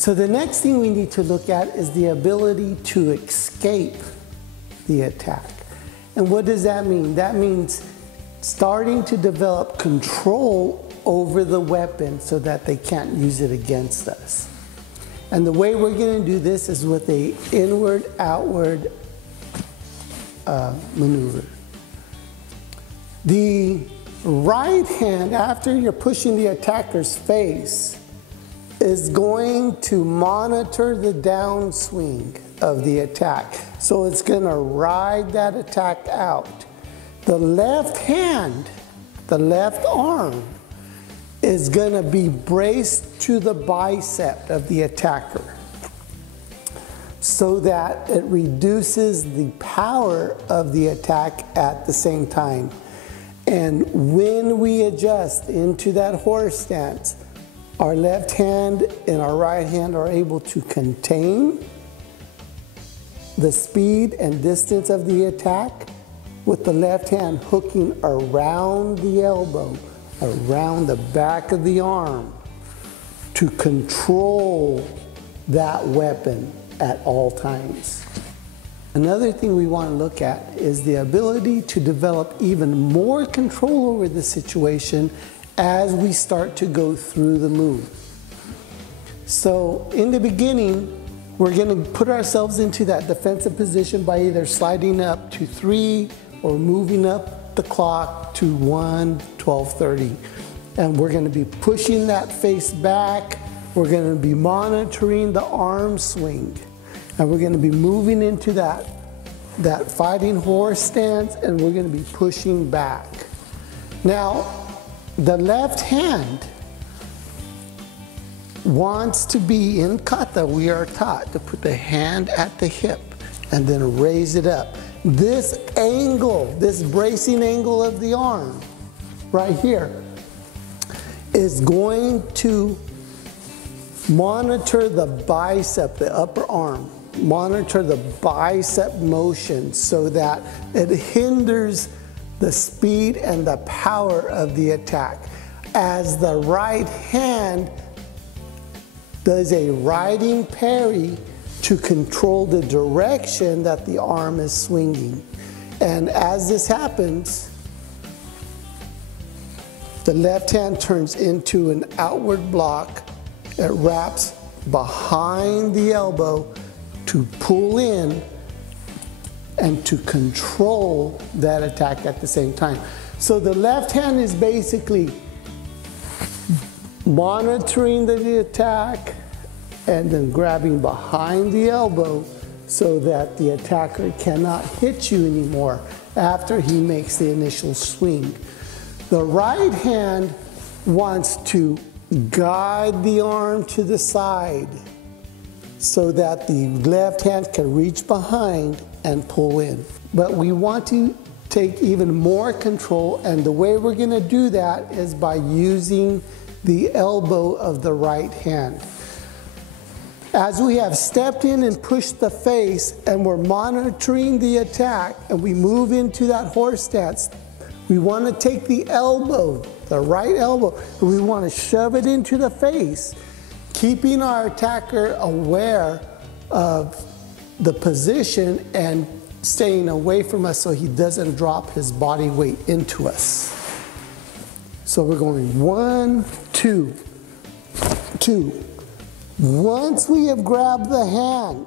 So the next thing we need to look at is the ability to escape the attack. And what does that mean? That means starting to develop control over the weapon so that they can't use it against us. And the way we're going to do this is with a inward-outward maneuver. The right hand, after you're pushing the attacker's face, is going to monitor the downswing of the attack. So it's going to ride that attack out. The left hand, the left arm, is going to be braced to the bicep of the attacker so that it reduces the power of the attack at the same time. And when we adjust into that horse stance, our left hand and our right hand are able to contain the speed and distance of the attack, with the left hand hooking around the elbow, around the back of the arm, to control that weapon at all times. Another thing we want to look at is the ability to develop even more control over the situation as we start to go through the move. So in the beginning, we're going to put ourselves into that defensive position by either sliding up to 3 or moving up the clock to 1, 12:30. And we're going to be pushing that face back. We're going to be monitoring the arm swing. And we're going to be moving into that fighting horse stance, and we're going to be pushing back. Now, the left hand wants to be in kata. We are taught to put the hand at the hip and then raise it up. This angle, this bracing angle of the arm right here is going to monitor the bicep, the upper arm, monitor the bicep motion so that it hinders the speed and the power of the attack. As the right hand does a riding parry to control the direction that the arm is swinging. And as this happens, the left hand turns into an outward block. It wraps behind the elbow to pull in and to control that attack at the same time. So the left hand is basically monitoring the attack and then grabbing behind the elbow so that the attacker cannot hit you anymore after he makes the initial swing. The right hand wants to guide the arm to the side so that the left hand can reach behind and pull in. But we want to take even more control, and the way we're going to do that is by using the elbow of the right hand. As we have stepped in and pushed the face and we're monitoring the attack and we move into that horse stance, we want to take the elbow, the right elbow, and we want to shove it into the face, keeping our attacker aware of the position and staying away from us so he doesn't drop his body weight into us. So we're going 1, 2, 2. Once we have grabbed the hand,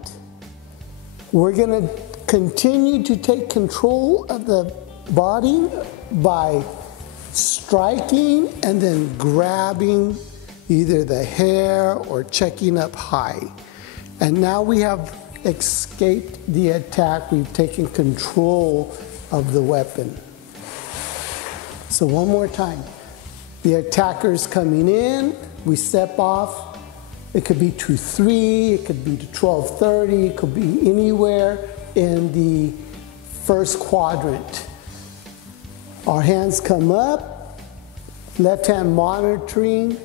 we're going to continue to take control of the body by striking and then grabbing either the hair or checking up high. And now we have escaped the attack. We've taken control of the weapon. So one more time. The attacker's coming in, we step off. It could be to 3, it could be to 12:30, it could be anywhere in the first quadrant. Our hands come up, left hand monitoring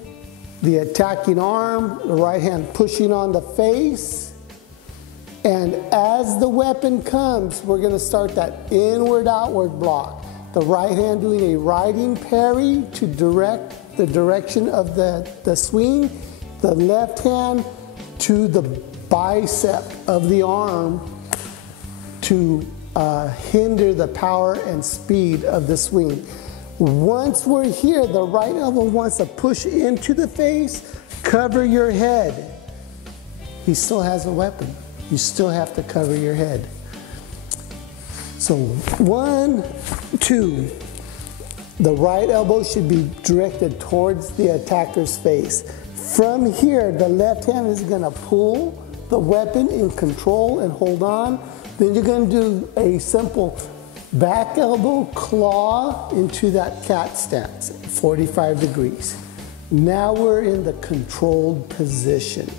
the attacking arm, the right hand pushing on the face. And as the weapon comes, we're going to start that inward-outward block. The right hand doing a riding parry to direct the direction of the swing. The left hand to the bicep of the arm to hinder the power and speed of the swing. Once we're here, the right elbow wants to push into the face, cover your head. He still has a weapon. You still have to cover your head. So 1, 2. The right elbow should be directed towards the attacker's face. From here, the left hand is gonna pull the weapon in control and hold on. Then you're gonna do a simple back elbow claw into that cat stance, 45 degrees. Now we're in the controlled position.